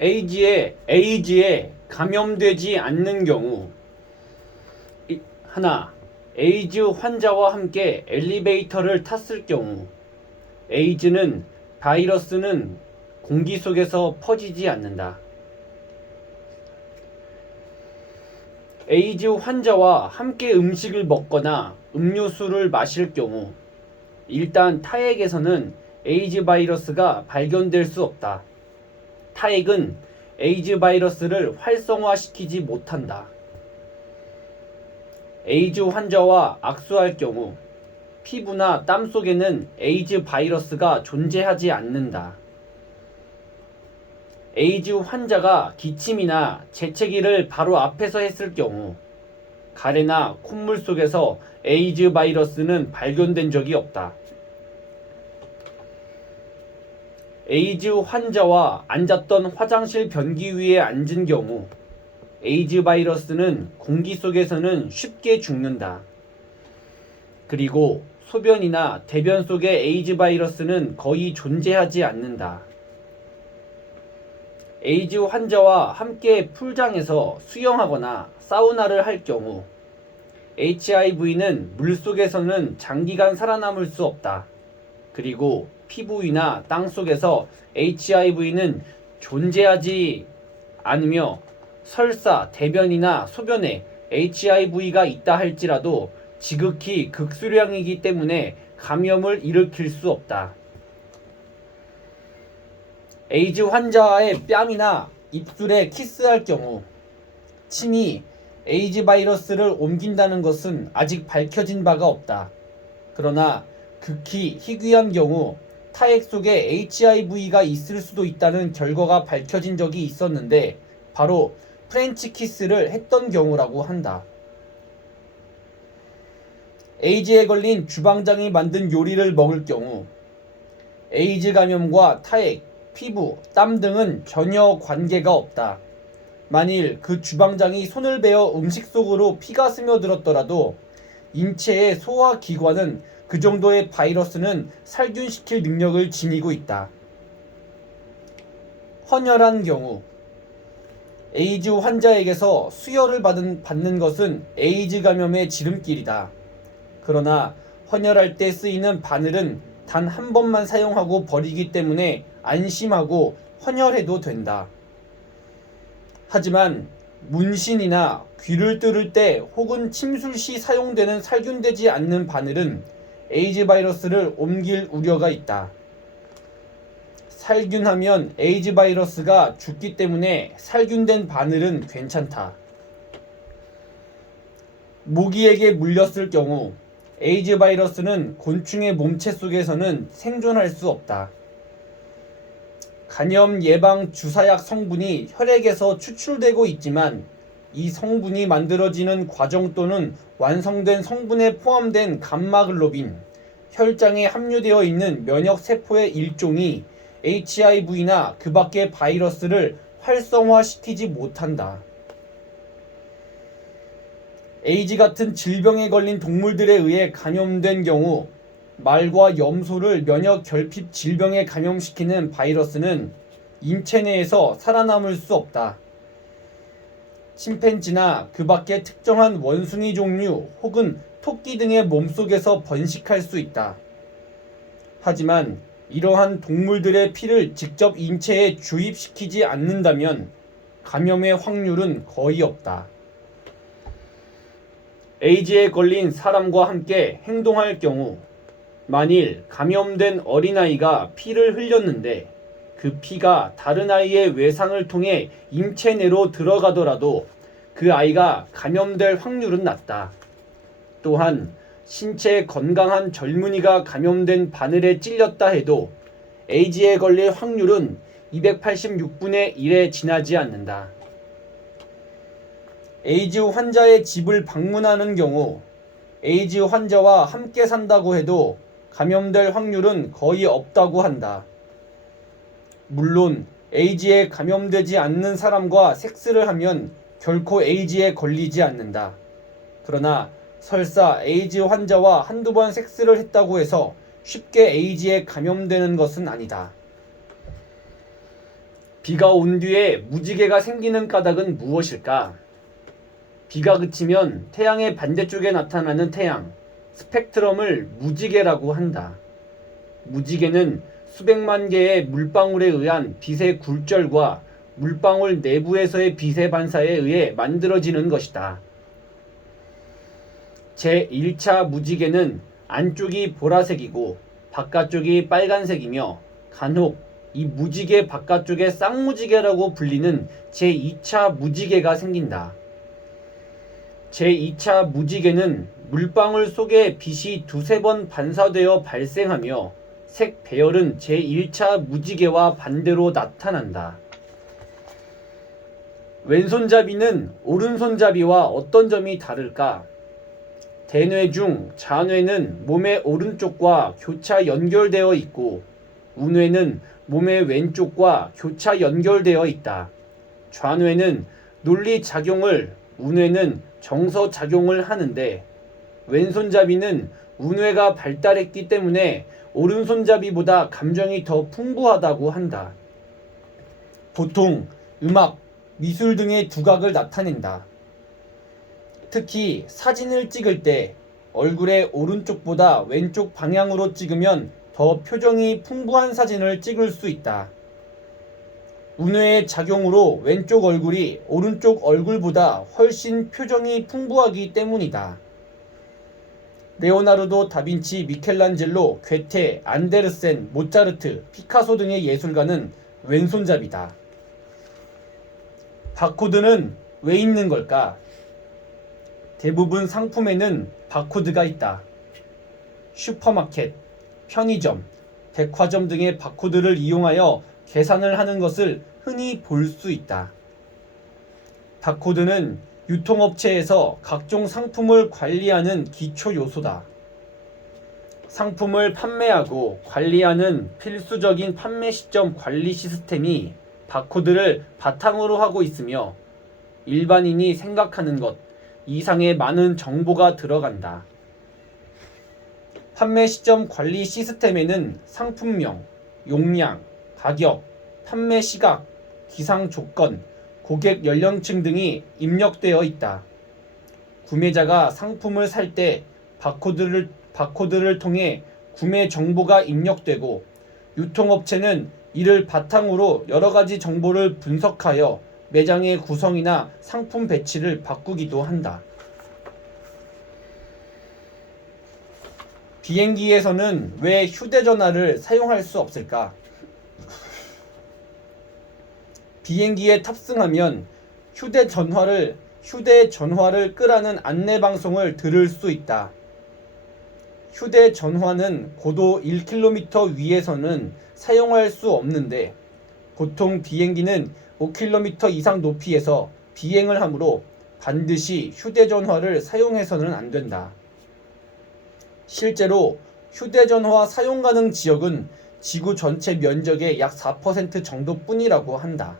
에이즈에 감염되지 않는 경우. 하나, 에이즈 환자와 함께 엘리베이터를 탔을 경우. 바이러스는 공기 속에서 퍼지지 않는다. 에이즈 환자와 함께 음식을 먹거나 음료수를 마실 경우. 일단 타액에서는 에이즈 바이러스가 발견될 수 없다. 타액은 에이즈 바이러스를 활성화시키지 못한다. 에이즈 환자와 악수할 경우 피부나 땀 속에는 에이즈 바이러스가 존재하지 않는다. 에이즈 환자가 기침이나 재채기를 바로 앞에서 했을 경우 가래나 콧물 속에서 에이즈 바이러스는 발견된 적이 없다. 에이즈 환자와 앉았던 화장실 변기 위에 앉은 경우 에이즈 바이러스는 공기 속에서는 쉽게 죽는다. 그리고 소변이나 대변 속의 에이즈 바이러스는 거의 존재하지 않는다. 에이즈 환자와 함께 풀장에서 수영하거나 사우나를 할 경우 HIV는 물속에서는 장기간 살아남을 수 없다. 그리고 피부 위나 땅 속에서 HIV는 존재하지 않으며 설사, 대변이나 소변에 HIV가 있다 할지라도 지극히 극수량이기 때문에 감염을 일으킬 수 없다. 에이즈 환자의 뺨이나 입술에 키스할 경우 침이 에이즈 바이러스를 옮긴다는 것은 아직 밝혀진 바가 없다. 그러나 극히 희귀한 경우 타액 속에 HIV가 있을 수도 있다는 결과가 밝혀진 적이 있었는데 바로 프렌치 키스를 했던 경우라고 한다. 에이즈에 걸린 주방장이 만든 요리를 먹을 경우 에이즈 감염과 타액, 피부, 땀 등은 전혀 관계가 없다. 만일 그 주방장이 손을 베어 음식 속으로 피가 스며들었더라도 인체의 소화기관은 그 정도의 바이러스는 살균시킬 능력을 지니고 있다. 헌혈한 경우 에이즈 환자에게서 수혈을 받는 것은 에이즈 감염의 지름길이다. 그러나 헌혈할 때 쓰이는 바늘은 단 한 번만 사용하고 버리기 때문에 안심하고 헌혈해도 된다. 하지만 문신이나 귀를 뚫을 때 혹은 침술 시 사용되는 살균되지 않는 바늘은 에이즈 바이러스를 옮길 우려가 있다. 살균하면 에이즈 바이러스가 죽기 때문에 살균된 바늘은 괜찮다. 모기에게 물렸을 경우 에이즈 바이러스는 곤충의 몸체 속에서는 생존할 수 없다. 간염 예방 주사약 성분이 혈액에서 추출되고 있지만 이 성분이 만들어지는 과정 또는 완성된 성분에 포함된 감마글로빈, 혈장에 함유되어 있는 면역 세포의 일종이 HIV나 그 밖의 바이러스를 활성화시키지 못한다. 에이즈 같은 질병에 걸린 동물들에 의해 감염된 경우 말과 염소를 면역 결핍 질병에 감염시키는 바이러스는 인체 내에서 살아남을 수 없다. 침팬지나 그 밖의 특정한 원숭이 종류 혹은 토끼 등의 몸속에서 번식할 수 있다. 하지만 이러한 동물들의 피를 직접 인체에 주입시키지 않는다면 감염의 확률은 거의 없다. 에이즈에 걸린 사람과 함께 행동할 경우 만일 감염된 어린아이가 피를 흘렸는데 그 피가 다른 아이의 외상을 통해 인체 내로 들어가더라도 그 아이가 감염될 확률은 낮다. 또한 신체 건강한 젊은이가 감염된 바늘에 찔렸다 해도 에이즈에 걸릴 확률은 286분의 1에 지나지 않는다. 에이즈 환자의 집을 방문하는 경우 에이즈 환자와 함께 산다고 해도 감염될 확률은 거의 없다고 한다. 물론 에이즈에 감염되지 않는 사람과 섹스를 하면 결코 에이즈에 걸리지 않는다. 그러나 설사 에이즈 환자와 한두 번 섹스를 했다고 해서 쉽게 에이즈에 감염되는 것은 아니다. 비가 온 뒤에 무지개가 생기는 까닭은 무엇일까? 비가 그치면 태양의 반대쪽에 나타나는 태양, 스펙트럼을 무지개라고 한다. 무지개는 수백만 개의 물방울에 의한 빛의 굴절과 물방울 내부에서의 빛의 반사에 의해 만들어지는 것이다. 제1차 무지개는 안쪽이 보라색이고 바깥쪽이 빨간색이며 간혹 이 무지개 바깥쪽에 쌍무지개라고 불리는 제2차 무지개가 생긴다. 제2차 무지개는 물방울 속에 빛이 두세 번 반사되어 발생하며 색 배열은 제1차 무지개와 반대로 나타난다. 왼손잡이는 오른손잡이와 어떤 점이 다를까? 대뇌 중 좌뇌는 몸의 오른쪽과 교차 연결되어 있고 우뇌는 몸의 왼쪽과 교차 연결되어 있다. 좌뇌는 논리작용을, 우뇌는 정서작용을 하는데 왼손잡이는 우뇌가 발달했기 때문에 오른손잡이보다 감정이 더 풍부하다고 한다. 보통 음악, 미술 등의 두각을 나타낸다. 특히 사진을 찍을 때 얼굴의 오른쪽보다 왼쪽 방향으로 찍으면 더 표정이 풍부한 사진을 찍을 수 있다. 우뇌의 작용으로 왼쪽 얼굴이 오른쪽 얼굴보다 훨씬 표정이 풍부하기 때문이다. 레오나르도 다빈치, 미켈란젤로, 괴테, 안데르센, 모차르트, 피카소 등의 예술가는 왼손잡이다. 바코드는 왜 있는 걸까? 대부분 상품에는 바코드가 있다. 슈퍼마켓, 편의점, 백화점 등의 바코드를 이용하여 계산을 하는 것을 흔히 볼 수 있다. 바코드는 유통업체에서 각종 상품을 관리하는 기초 요소다. 상품을 판매하고 관리하는 필수적인 판매 시점 관리 시스템이 바코드를 바탕으로 하고 있으며 일반인이 생각하는 것 이상의 많은 정보가 들어간다. 판매 시점 관리 시스템에는 상품명, 용량, 가격, 판매 시각, 기상 조건, 고객 연령층 등이 입력되어 있다. 구매자가 상품을 살 때 바코드를 통해 구매 정보가 입력되고 유통업체는 이를 바탕으로 여러 가지 정보를 분석하여 매장의 구성이나 상품 배치를 바꾸기도 한다. 비행기에서는 왜 휴대전화를 사용할 수 없을까? 비행기에 탑승하면 휴대전화를 끄라는 안내방송을 들을 수 있다. 휴대전화는 고도 1km 위에서는 사용할 수 없는데 보통 비행기는 5km 이상 높이에서 비행을 하므로 반드시 휴대전화를 사용해서는 안 된다. 실제로 휴대전화 사용 가능 지역은 지구 전체 면적의 약 4% 정도뿐이라고 한다.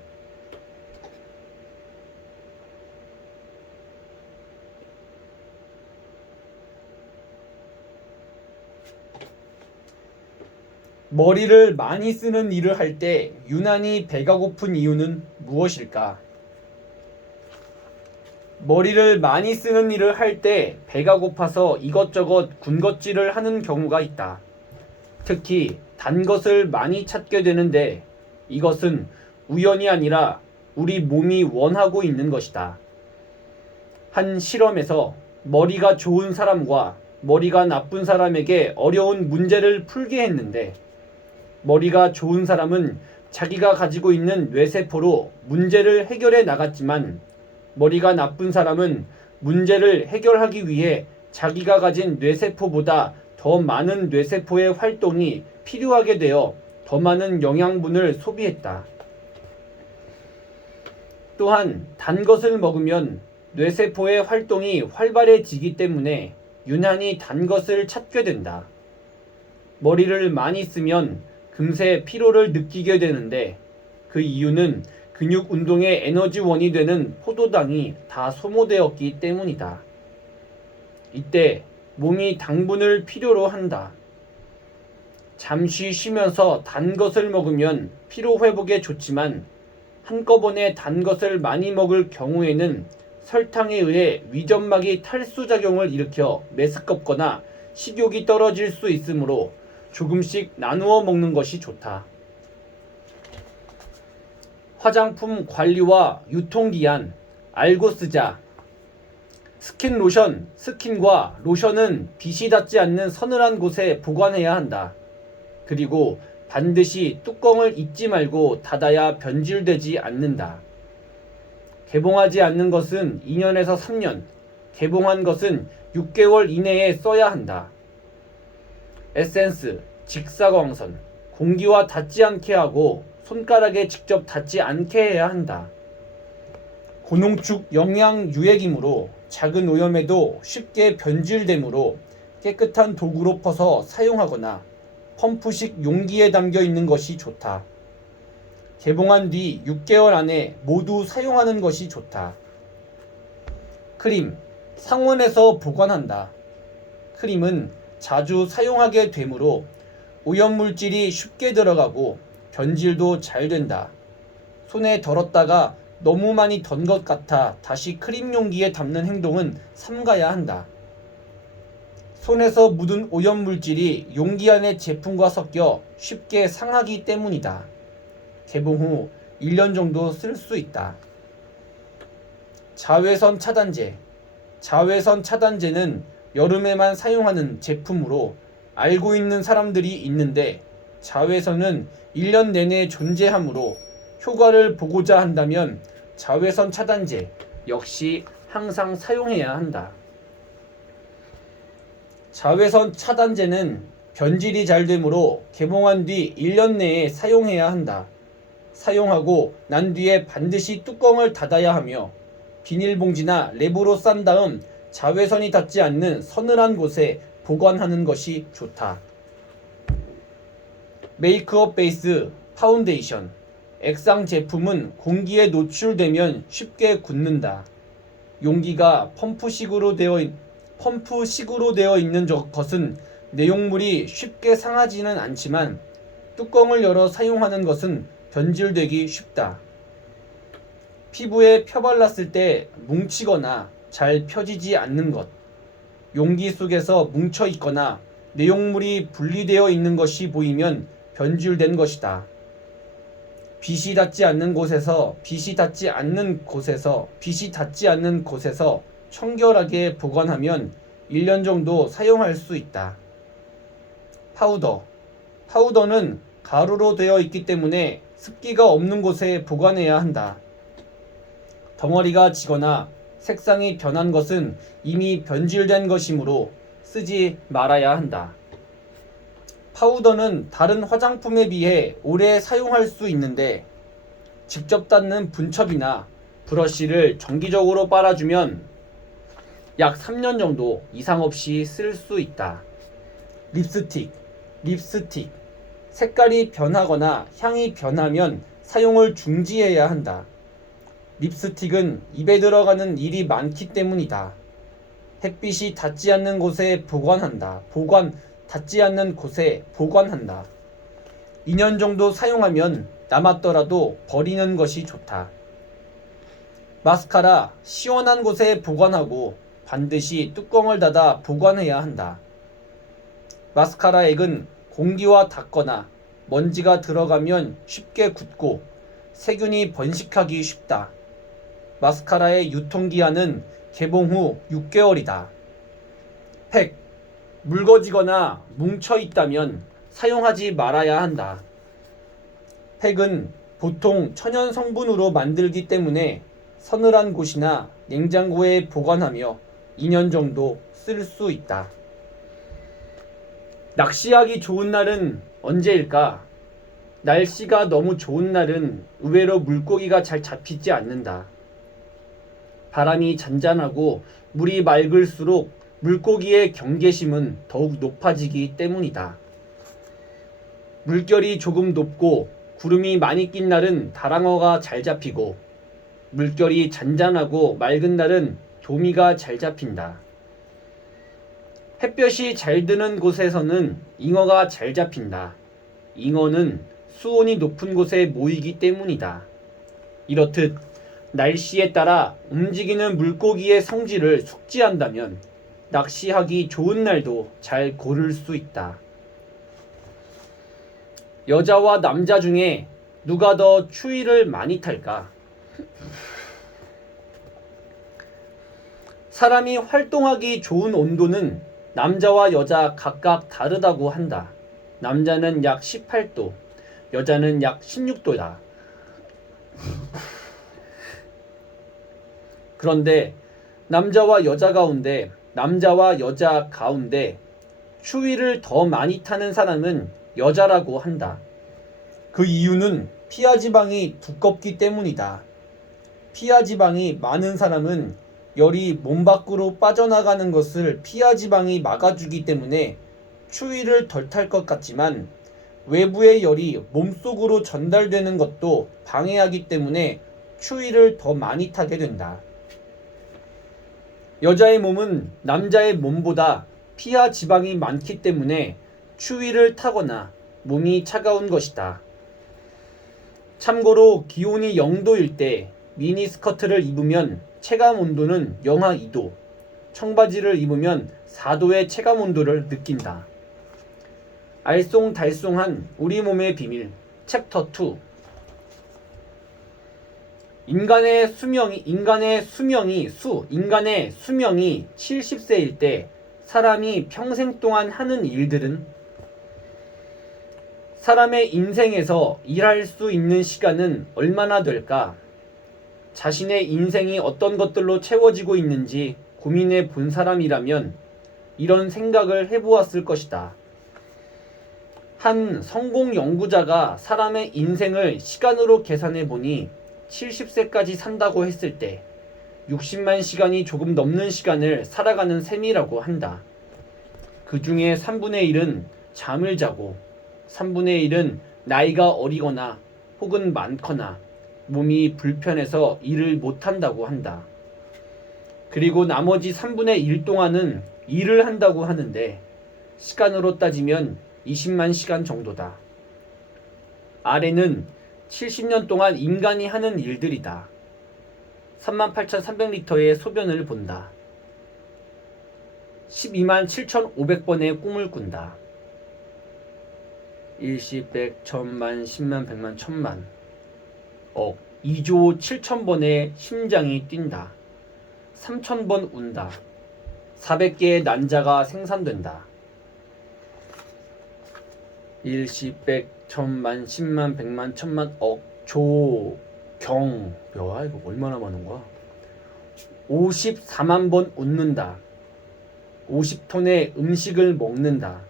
머리를 많이 쓰는 일을 할 때 유난히 배가 고픈 이유는 무엇일까? 머리를 많이 쓰는 일을 할 때 배가 고파서 이것저것 군것질을 하는 경우가 있다. 특히 단 것을 많이 찾게 되는데 이것은 우연이 아니라 우리 몸이 원하고 있는 것이다. 한 실험에서 머리가 좋은 사람과 머리가 나쁜 사람에게 어려운 문제를 풀게 했는데 머리가 좋은 사람은 자기가 가지고 있는 뇌세포로 문제를 해결해 나갔지만 머리가 나쁜 사람은 문제를 해결하기 위해 자기가 가진 뇌세포보다 더 많은 뇌세포의 활동이 필요하게 되어 더 많은 영양분을 소비했다. 또한 단 것을 먹으면 뇌세포의 활동이 활발해지기 때문에 유난히 단 것을 찾게 된다. 머리를 많이 쓰면 금세 피로를 느끼게 되는데 그 이유는 근육 운동의 에너지원이 되는 포도당이 다 소모되었기 때문이다. 이때 몸이 당분을 필요로 한다. 잠시 쉬면서 단 것을 먹으면 피로 회복에 좋지만 한꺼번에 단 것을 많이 먹을 경우에는 설탕에 의해 위점막이 탈수작용을 일으켜 메스껍거나 식욕이 떨어질 수 있으므로 조금씩 나누어 먹는 것이 좋다. 화장품 관리와 유통기한 알고 쓰자. 스킨 로션, 스킨과 로션은 빛이 닿지 않는 서늘한 곳에 보관해야 한다. 그리고 반드시 뚜껑을 잊지 말고 닫아야 변질되지 않는다. 개봉하지 않는 것은 2년에서 3년, 개봉한 것은 6개월 이내에 써야 한다. 에센스, 직사광선, 공기와 닿지 않게 하고 손가락에 직접 닿지 않게 해야 한다. 고농축 영양 유액이므로 작은 오염에도 쉽게 변질되므로 깨끗한 도구로 퍼서 사용하거나 펌프식 용기에 담겨 있는 것이 좋다. 개봉한 뒤 6개월 안에 모두 사용하는 것이 좋다. 크림, 상온에서 보관한다. 크림은 자주 사용하게 되므로 오염물질이 쉽게 들어가고 변질도 잘 된다. 손에 덜었다가 너무 많이 던 것 같아 다시 크림 용기에 담는 행동은 삼가야 한다. 손에서 묻은 오염물질이 용기 안의 제품과 섞여 쉽게 상하기 때문이다. 개봉 후 1년 정도 쓸 수 있다. 자외선 차단제. 자외선 차단제는 여름에만 사용하는 제품으로 알고 있는 사람들이 있는데 자외선은 1년 내내 존재하므로 효과를 보고자 한다면 자외선 차단제 역시 항상 사용해야 한다. 자외선 차단제는 변질이 잘 되므로 개봉한 뒤 1년 내에 사용해야 한다. 사용하고 난 뒤에 반드시 뚜껑을 닫아야 하며 비닐봉지나 랩으로 싼 다음 자외선이 닿지 않는 서늘한 곳에 보관하는 것이 좋다. 메이크업 베이스 파운데이션. 액상 제품은 공기에 노출되면 쉽게 굳는다. 용기가 펌프식으로 되어 있는 것은 내용물이 쉽게 상하지는 않지만 뚜껑을 열어 사용하는 것은 변질되기 쉽다. 피부에 펴발랐을 때 뭉치거나 잘 펴지지 않는 것, 용기 속에서 뭉쳐 있거나 내용물이 분리되어 있는 것이 보이면 변질된 것이다. 빛이 닿지 않는 곳에서 청결하게 보관하면 1년 정도 사용할 수 있다. 파우더. 파우더는 가루로 되어 있기 때문에 습기가 없는 곳에 보관해야 한다. 덩어리가 지거나 색상이 변한 것은 이미 변질된 것이므로 쓰지 말아야 한다. 파우더는 다른 화장품에 비해 오래 사용할 수 있는데 직접 닿는 분첩이나 브러쉬를 정기적으로 빨아주면 약 3년 정도 이상 없이 쓸 수 있다. 립스틱. 색깔이 변하거나 향이 변하면 사용을 중지해야 한다. 립스틱은 입에 들어가는 일이 많기 때문이다. 햇빛이 닿지 않는 곳에 보관한다. 2년 정도 사용하면 남았더라도 버리는 것이 좋다. 마스카라. 시원한 곳에 보관하고 반드시 뚜껑을 닫아 보관해야 한다. 마스카라 액은 공기와 닿거나 먼지가 들어가면 쉽게 굳고 세균이 번식하기 쉽다. 마스카라의 유통기한은 개봉 후 6개월이다. 팩. 묽어지거나 뭉쳐 있다면 사용하지 말아야 한다. 팩은 보통 천연 성분으로 만들기 때문에 서늘한 곳이나 냉장고에 보관하며 2년 정도 쓸 수 있다. 낚시하기 좋은 날은 언제일까? 날씨가 너무 좋은 날은 의외로 물고기가 잘 잡히지 않는다. 바람이 잔잔하고 물이 맑을수록 물고기의 경계심은 더욱 높아지기 때문이다. 물결이 조금 높고 구름이 많이 낀 날은 다랑어가 잘 잡히고 물결이 잔잔하고 맑은 날은 도미가 잘 잡힌다. 햇볕이 잘 드는 곳에서는 잉어가 잘 잡힌다. 잉어는 수온이 높은 곳에 모이기 때문이다. 이렇듯 날씨에 따라 움직이는 물고기의 성질을 숙지한다면 낚시하기 좋은 날도 잘 고를 수 있다. 여자와 남자 중에 누가 더 추위를 많이 탈까? 사람이 활동하기 좋은 온도는 남자와 여자 각각 다르다고 한다. 남자는 약 18도, 여자는 약 16도다. 그런데 남자와 여자 가운데 추위를 더 많이 타는 사람은 여자라고 한다. 그 이유는 피하 지방이 두껍기 때문이다. 피하 지방이 많은 사람은 열이 몸 밖으로 빠져나가는 것을 피하 지방이 막아주기 때문에 추위를 덜 탈 것 같지만 외부의 열이 몸속으로 전달되는 것도 방해하기 때문에 추위를 더 많이 타게 된다. 여자의 몸은 남자의 몸보다 피하 지방이 많기 때문에 추위를 타거나 몸이 차가운 것이다. 참고로 기온이 0도일 때 미니스커트를 입으면 체감 온도는 영하 2도, 청바지를 입으면 4도의 체감 온도를 느낀다. 알쏭달쏭한 우리 몸의 비밀 챕터 2. 인간의 수명이 70세일 때 사람이 평생 동안 하는 일들은 사람의 인생에서 일할 수 있는 시간은 얼마나 될까? 자신의 인생이 어떤 것들로 채워지고 있는지 고민해 본 사람이라면 이런 생각을 해보았을 것이다. 한 성공 연구자가 사람의 인생을 시간으로 계산해 보니 70세까지 산다고 했을 때 60만 시간이 조금 넘는 시간을 살아가는 셈이라고 한다. 그 중에 3분의 1은 잠을 자고 3분의 1은 나이가 어리거나 혹은 많거나 몸이 불편해서 일을 못한다고 한다. 그리고 나머지 3분의 1 동안은 일을 한다고 하는데 시간으로 따지면 20만 시간 정도다. 아래는 70년 동안 인간이 하는 일들이다. 38,300리터의 소변을 본다. 12만 7,500번의 꿈을 꾼다. 일시, 백, 천만, 10만, 100만, 1000만, 억, 2조 7천번의 심장이 뛴다. 3000번 운다. 400개의 난자가 생산된다. 일시, 백, 천만, 10만, 100만, 1000만, 억, 조, 경, 뭐야 이거 얼마나 많은 거야? 54만 번 웃는다. 50톤의 음식을 먹는다.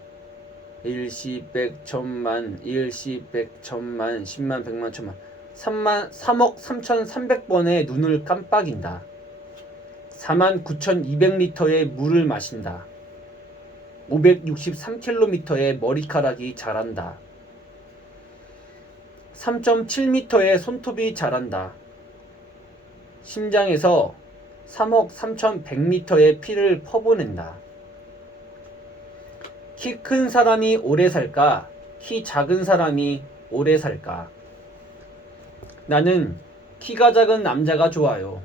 일시, 백, 천만, 일시, 백, 천만, 10만, 100만, 1000만, 3억 3,300번의 눈을 깜빡인다. 49,200리터의 물을 마신다. 563km의 머리카락이 자란다. 3.7m의 손톱이 자란다. 심장에서 3억 3,100리터의 피를 퍼보낸다. 키 큰 사람이 오래 살까? 키 작은 사람이 오래 살까? 나는 키가 작은 남자가 좋아요.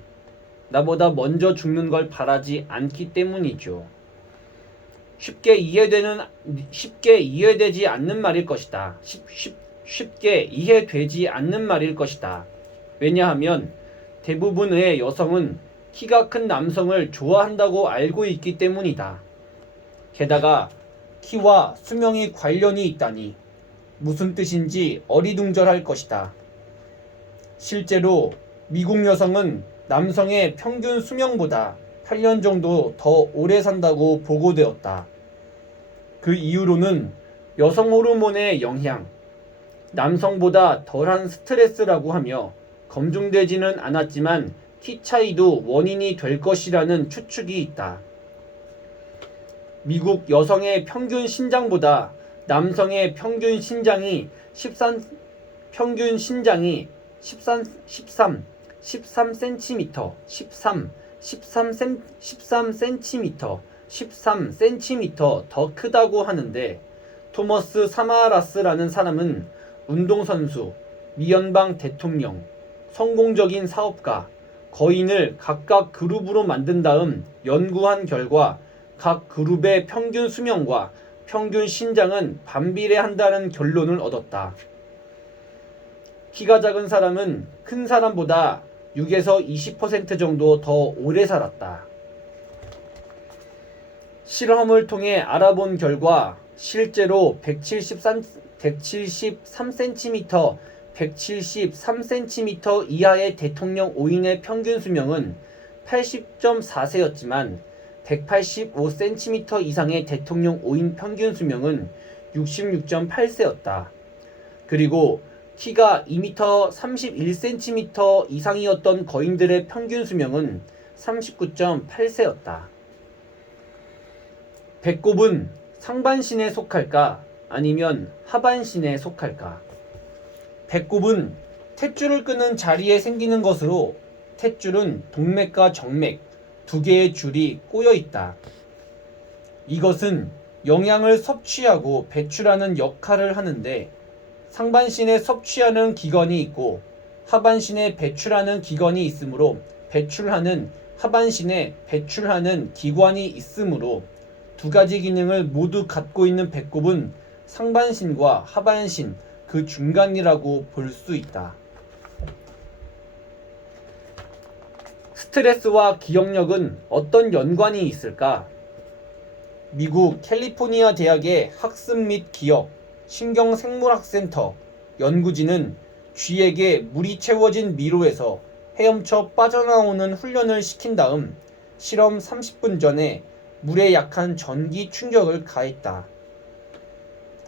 나보다 먼저 죽는 걸 바라지 않기 때문이죠. 쉽게 이해되지 않는 말일 것이다. 쉽게 이해되지 않는 말일 것이다. 왜냐하면 대부분의 여성은 키가 큰 남성을 좋아한다고 알고 있기 때문이다. 게다가 키와 수명이 관련이 있다니 무슨 뜻인지 어리둥절할 것이다. 실제로 미국 여성은 남성의 평균 수명보다 8년 정도 더 오래 산다고 보고되었다. 그 이유로는 여성 호르몬의 영향, 남성보다 덜한 스트레스라고 하며 검증되지는 않았지만 키 차이도 원인이 될 것이라는 추측이 있다. 미국 여성의 평균 신장보다 남성의 평균 신장이 13cm, 13cm 더 크다고 하는데 토머스 사마라스라는 사람은 운동선수, 미연방 대통령, 성공적인 사업가, 거인을 각각 그룹으로 만든 다음 연구한 결과 각 그룹의 평균 수명과 평균 신장은 반비례한다는 결론을 얻었다. 키가 작은 사람은 큰 사람보다 6에서 20% 정도 더 오래 살았다. 실험을 통해 알아본 결과 실제로 173cm, 173cm 이하의 대통령 5인의 평균 수명은 80.4세였지만 185cm 이상의 대통령 5인 평균 수명은 66.8세였다. 그리고 키가 2m 31cm 이상이었던 거인들의 평균 수명은 39.8세였다. 배꼽은 상반신에 속할까 아니면 하반신에 속할까? 배꼽은 탯줄을 끄는 자리에 생기는 것으로 탯줄은 동맥과 정맥 두 개의 줄이 꼬여 있다. 이것은 영양을 섭취하고 배출하는 역할을 하는데 상반신에 섭취하는 기관이 있고 하반신에 배출하는 기관이 있으므로 하반신에 배출하는 기관이 있으므로 두 가지 기능을 모두 갖고 있는 배꼽은 상반신과 하반신 그 중간이라고 볼 수 있다. 스트레스와 기억력은 어떤 연관이 있을까? 미국 캘리포니아 대학의 학습 및 기억 신경생물학센터 연구진은 쥐에게 물이 채워진 미로에서 헤엄쳐 빠져나오는 훈련을 시킨 다음 실험 30분 전에 물에 약한 전기 충격을 가했다.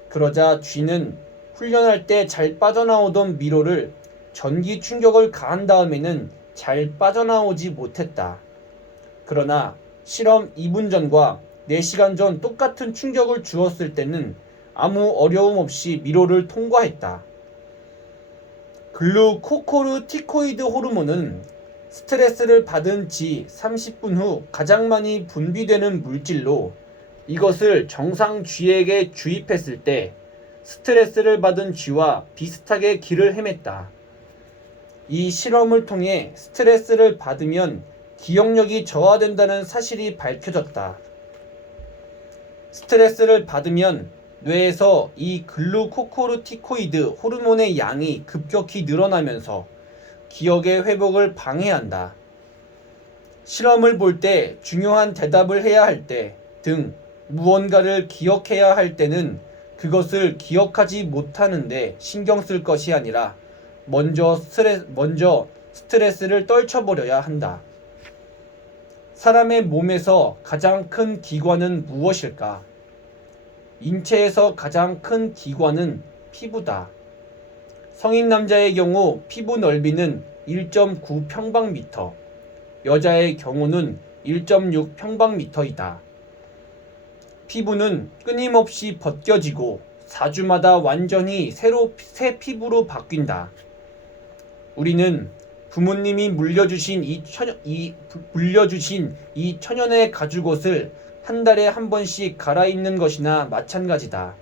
그러자 쥐는 훈련할 때 잘 빠져나오던 미로를 전기 충격을 가한 다음에는 잘 빠져나오지 못했다. 그러나 실험 2분 전과 4시간 전 똑같은 충격을 주었을 때는 아무 어려움 없이 미로를 통과했다. 글루코코르티코이드 호르몬은 스트레스를 받은 지 30분 후 가장 많이 분비되는 물질로 이것을 정상 쥐에게 주입했을 때 스트레스를 받은 쥐와 비슷하게 길을 헤맸다. 이 실험을 통해 스트레스를 받으면 기억력이 저하된다는 사실이 밝혀졌다. 스트레스를 받으면 뇌에서 이 글루코코르티코이드 호르몬의 양이 급격히 늘어나면서 기억의 회복을 방해한다. 실험을 볼 때 중요한 대답을 해야 할 때 등 무언가를 기억해야 할 때는 그것을 기억하지 못하는데 신경 쓸 것이 아니라 먼저 스트레스를 떨쳐버려야 한다. 사람의 몸에서 가장 큰 기관은 무엇일까? 인체에서 가장 큰 기관은 피부다. 성인 남자의 경우 피부 넓이는 1.9 평방미터, 여자의 경우는 1.6 평방미터이다. 피부는 끊임없이 벗겨지고 4주마다 완전히 새 피부로 바뀐다. 우리는 부모님이 물려주신 이 천연의 가죽옷을 한 달에 한 번씩 갈아입는 것이나 마찬가지다.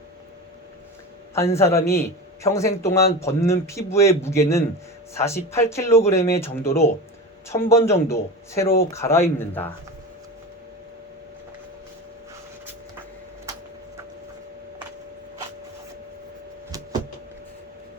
한 사람이 평생 동안 벗는 피부의 무게는 48kg의 정도로 1000번 정도 새로 갈아입는다.